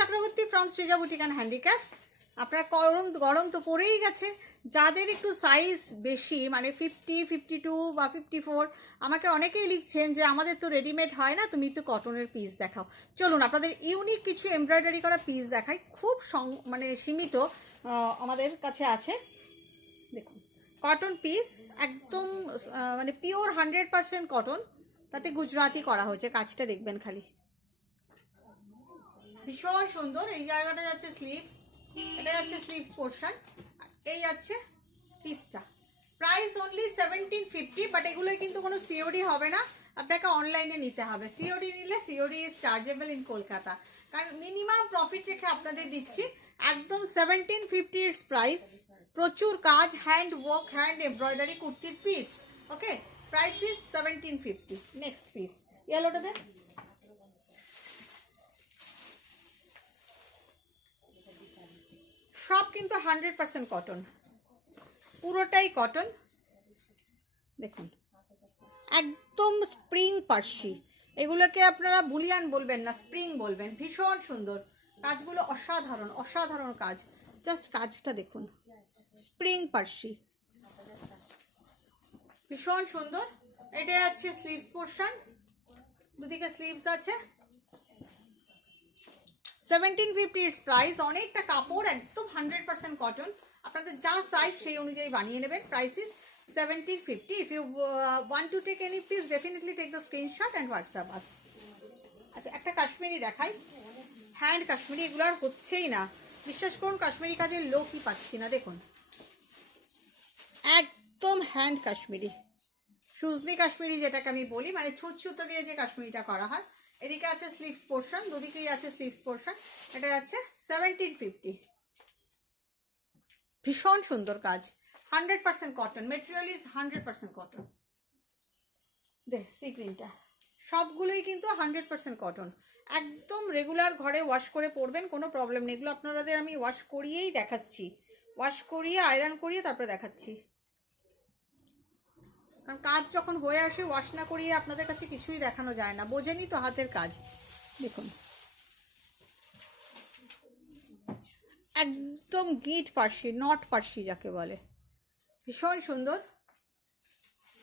Chakraborty from Srija boutique and handicrafts. আপনারা গরম গরম তো পড়েই গেছে, যাদের একটু সাইজ বেশি মানে 50, 52 বা 54, আমাকে অনেকেই লিখছেন যে আমাদের তো রেডিমেড হয় না, তুমি একটু কটনের পিস দেখাও। চলুন আপনাদের ইউনিক কিছু এমব্রয়ডারি করা পিস দেখাই, খুব মানে সীমিত আমাদের কাছে আছে। দেখুন কটন পিস, একদম মানে পিওর 100% কটন, তাতে গুজরাতি করা হয়েছে, কাজটা দেখবেন খালি, ভীষণ সুন্দর। এই জায়গাটা যাচ্ছে স্লিভস, এটা যাচ্ছে স্লিভস পোর্শন, এই যাচ্ছে পিসটা। প্রাইস অনলি 1750, বাট এগুলোই কিন্তু কোনো সিওডি হবে না, আপনাকে অনলাইনে নিতে হবে। সিওডি নিলে COD is chargeable in Kolkata, কারণ মিনিমাম প্রফিট রেখে আপনাদের দিচ্ছি। একদম 1750 ইটস প্রাইস, প্রচুর কাজ, হ্যান্ড ওয়ার্ক, হ্যান্ড এমব্রয়ডারি কুর্তির piece. Okay, price is 1750। Next piece, ইয়েলোটা দেন। সব কিন্তু 100% কটন, পুরোটাই কটন। দেখুন একদম স্প্রিং পার্সি, এগুলোকে আপনারা বুলিয়ান বলবেন না, স্প্রিং বলবেন। ভীষণ সুন্দর কাজগুলো, অসাধারণ অসাধারণ কাজ, জাস্ট কাজটা দেখুন, স্প্রিং পার্সি, ভীষণ সুন্দর। এটা আছে স্লিভস পোর্শন, দুদিকে স্লিভস আছে। 1750 ইটস প্রাইস, অনেকটা কাপড়, একদম 100% কটন, আপনাদের যা সাইজ সেই অনুযায়ী বানিয়ে নেবেন। Price is 1750. If you want to take any piece, definitely take the screenshot and WhatsApp us. আচ্ছা একটা কাশ্মীরি দেখাই, হ্যান্ড কাশ্মীরি, এগুলো আর হচ্ছেই না, বিশ্বাস করুন কাশ্মীরি কাজের লোকই পাচ্ছি না। দেখুন একদম হ্যান্ড কাশ্মীরি, সুজনি কাশ্মীরি যেটাকে আমি বলি, মানে ছুঁচ সুতো দিয়ে যে কাশ্মীরিটা করা হয়। এদিকে আছে স্লিভস পোর্শন, দুদিকেই আছে স্লিভস পোর্শন, এটা আছে 1750। ভীষণ সুন্দর কাজ, 100% কটন, মেটেরিয়াল ইজ 100% কটন। দেখ সি গ্রিনটা, সবগুলোই কিন্তু 100% কটন, একদম রেগুলার ঘরে ওয়াশ করে পরবেন, কোনো প্রবলেম নেই। এগুলো আপনাদের আমি ওয়াশ করিয়েই দেখাচ্ছি, ওয়াশ করিয়ে আয়রন করিয়ে তারপরে দেখাচ্ছি, কারণ কাজ যখন হয়ে আসে ওয়াশ না করিয়ে আপনাদের কাছে কিছুই দেখানো যায় না, বোঝেনি তো হাতের কাজ। দেখুন একদম গিট পার্সি, নট পার্সি যাকে বলে, ভীষণ সুন্দর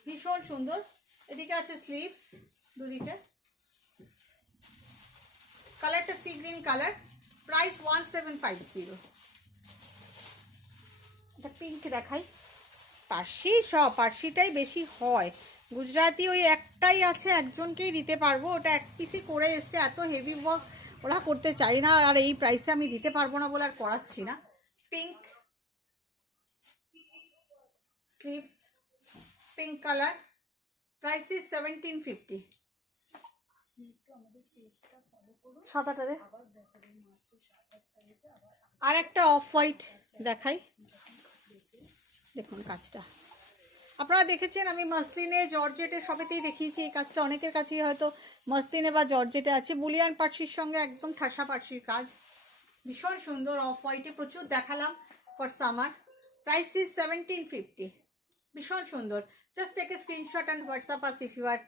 ভীষণ সুন্দর। এদিকে আছে স্লিভস, দুদিকে, কালারটা সি গ্রিন কালার, প্রাইস 1750। এটা পিঙ্ক দেখাই, পার্সি সব পার্সিটাই বেশি হয়, গুজরাটি ওই একটাই আছে, একজনকেই দিতে পারবো, ওটা এক পিসই করে এসছে, এত হেভি ওয়ার্ক ওরা করতে চাই না, আর এই প্রাইসে আমি দিতে পারবো না বলে আর করাচ্ছি না। Pink sleeves, pink colour, price is 1750। সাদাটা দে, আর একটা অফ হোয়াইট দেখাই, দেখুন কাজটা আপনারা দেখেছেন, আমি মসলিনে জর্জেটে সবেতেই দেখিয়েছি এই কাজটা, অনেকের কাছেই হয়তো মসলিনে বা জর্জেটে আছে। বুলিয়ান পার্সির সঙ্গে একদম ঠাসা পার্সির কাজ, ভীষণ সুন্দর, অফ হোয়াইটে প্রচুর দেখালাম ফর সামার। প্রাইস ইজ 1750, ভীষণ সুন্দর। Just take a screenshot and WhatsApp us if you are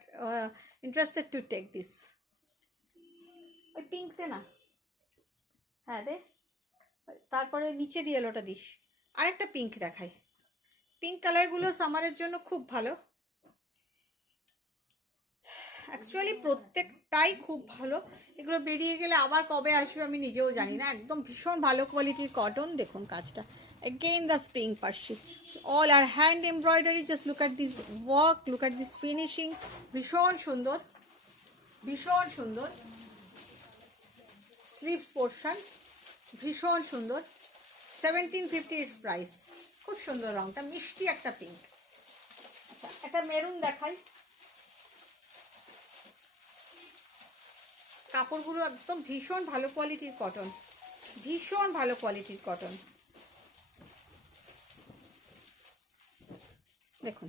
interested to take this. ওই পিঙ্ক দে না, হ্যাঁ দে, তারপরে নিচে দিয়ে এলোটা দিস, আরেকটা পিঙ্ক দেখাই, পিঙ্ক কালারগুলো সামারের জন্য খুব ভালো, অ্যাকচুয়ালি প্রত্যেকটাই খুব ভালো, এগুলো বেরিয়ে গেলে আবার কবে আসবে আমি নিজেও জানি না, একদম ভীষণ ভালো কোয়ালিটির কটন। দেখুন কাজটা, again the spring Parsi, all are hand embroidery, just look at this work, look at this finishing, ভীষণ সুন্দর ভীষণ সুন্দর। স্লিভস পোর্শন ভীষণ সুন্দর, 1750 ইটস প্রাইস, খুব সুন্দর রঙটা, মিষ্টি একটা পিঙ্ক। আচ্ছা একটা মেরুন দেখাই, কাপড়গুলো একদম ভীষণ ভালো কোয়ালিটির কটন, ভীষণ ভালো কোয়ালিটির কটন। দেখুন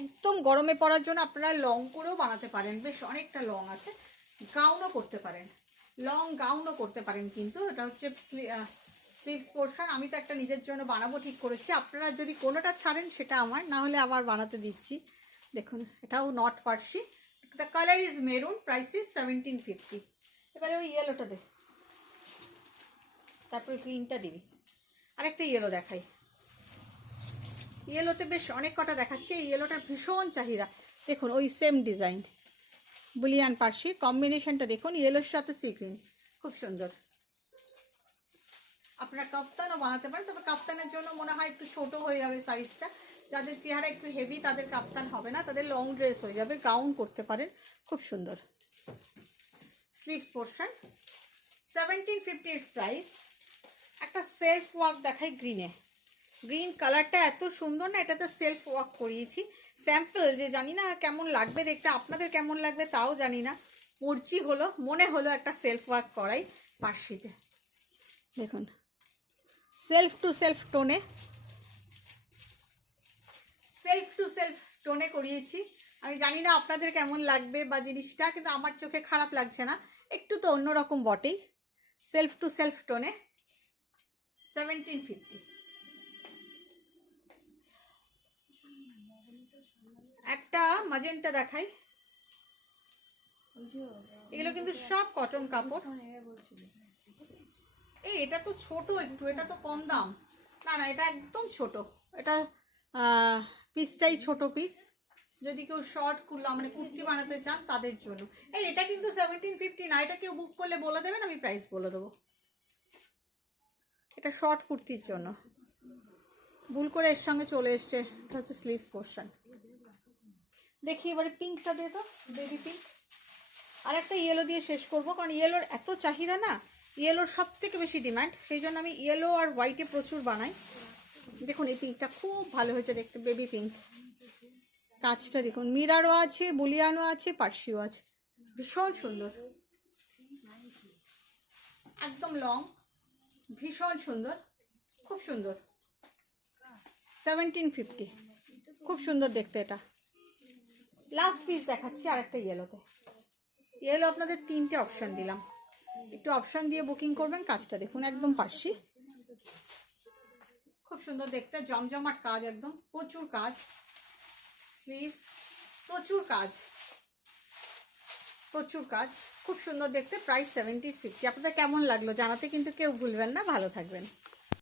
একদম গরমে পরার জন্য আপনারা লং করেও বানাতে পারেন, বেশ অনেকটা লং আছে, গাউনও করতে পারেন, লং গাউনও করতে পারেন। কিন্তু এটা হচ্ছে স্লিভস পোর্শন, আমি তো একটা নিজের জন্য বানাবো ঠিক করেছি, আপনারা যদি কোনোটা ছাড়েন সেটা আমার, না হলে আবার বানাতে দিচ্ছি। দেখুন এটাও নট পার্সি, the colour is maroon, price is 1750। এবারে ওই ইয়েলোটা দে, তারপরে গ্রিনটা দিবি। আরেকটা ইয়েলো দেখাই, ইয়েলোতে বেশ অনেক কটা দেখাচ্ছি। এই ইয়েলোটার ভীষণ চাহিদা। দেখুন ওই সেম ডিজাইন বুলিয়ান পার্সির কম্বিনেশনটা দেখুন, ইয়েলোর সাথে সি গ্রিন, খুব সুন্দর। আপনারা কাফতানও বানাতে পারেন, তবে কাফতানের জন্য মনে হয় একটু ছোট হয়ে যাবে সাইজটা। যাদের চেহারা একটু হেভি তাদের কাফতান হবে না, তাদের লং ড্রেস হয়ে যাবে, গাউন করতে পারেন, খুব সুন্দর। স্লিভস পোর্শন 1750 এর প্রাইস। একটা সেলফ ওয়ার্ক দেখাই গ্রিনে, গ্রিন কালারটা এত সুন্দর না, এটাতে সেলফ ওয়ার্ক করিয়েছি স্যাম্পল, যে জানি না কেমন লাগবে দেখতে, আপনাদের কেমন লাগবে তাও জানি না। পরছি হলো, মনে হলো একটা সেলফ ওয়ার্ক করাই পার্সিতে। দেখুন সেলফ টু সেলফ টোনে করিয়েছি। আমি জানি না আপনাদের কেমন লাগবে বা জিনিসটা, কিন্তু আমার চোখে খারাপ লাগছে না, একটু তো অন্যরকম বটেই। সেলফ টু সেলফ টোনে 1750। একটা ম্যাজেন্টা দেখাই, এগুলো কিন্তু সব কটন কাপড়। এই এটা তো ছোট একটু, এটা তো কম দাম, না না এটা একদম ছোট, এটা পিসটাই ছোট পিস। যদি কেউ শর্ট মানে কুর্তি বানাতে চান তাদের জন্য। এই এটা কিন্তু 1750 না, এটা কেউ বুক করলে বলে দেবেন, আমি প্রাইস বলে দেবো। এটা শর্ট কুর্তির জন্য, ভুল করে এর সঙ্গে চলে এসছে। এটা হচ্ছে স্লিভস পোর্শন। দেখি এবারে পিঙ্কটা দিয়ে, তো বেবি পিঙ্ক। আর একটা ইয়েলো দিয়ে শেষ করব, কারণ ইয়েলোর এত চাহিদা না, ইয়েলোর সব থেকে বেশি ডিমান্ড, সেই জন্য আমি ইয়েলো আর হোয়াইটে প্রচুর বানাই। দেখুন এই পিঙ্কটা খুব ভালো হয়েছে দেখতে, বেবি পিঙ্ক। কাজটা দেখুন, মিরারও আছে, বুলিয়ানও আছে, পার্সিও আছে, ভীষণ সুন্দর, একদম লং, ভীষণ সুন্দর, খুব সুন্দর। 1750, খুব সুন্দর দেখতে এটা। লাস্ট পিস দেখাচ্ছি আরেকটা ইয়েলোতে। ইয়েলো আপনাদের 3টে অপশান দিলাম, একটু অপশান দিয়ে বুকিং করবেন। কাজটা দেখুন একদম পার্সি, খুব সুন্দর দেখতে, জমজমাট কাজ, একদম প্রচুর কাজ, স্লিভ প্রচুর কাজ, খুব সুন্দর দেখতে। প্রাইস 1750। আপনাদের কেমন লাগলো জানাতে কিন্তু কেউ ভুলবেন না। ভালো থাকবেন।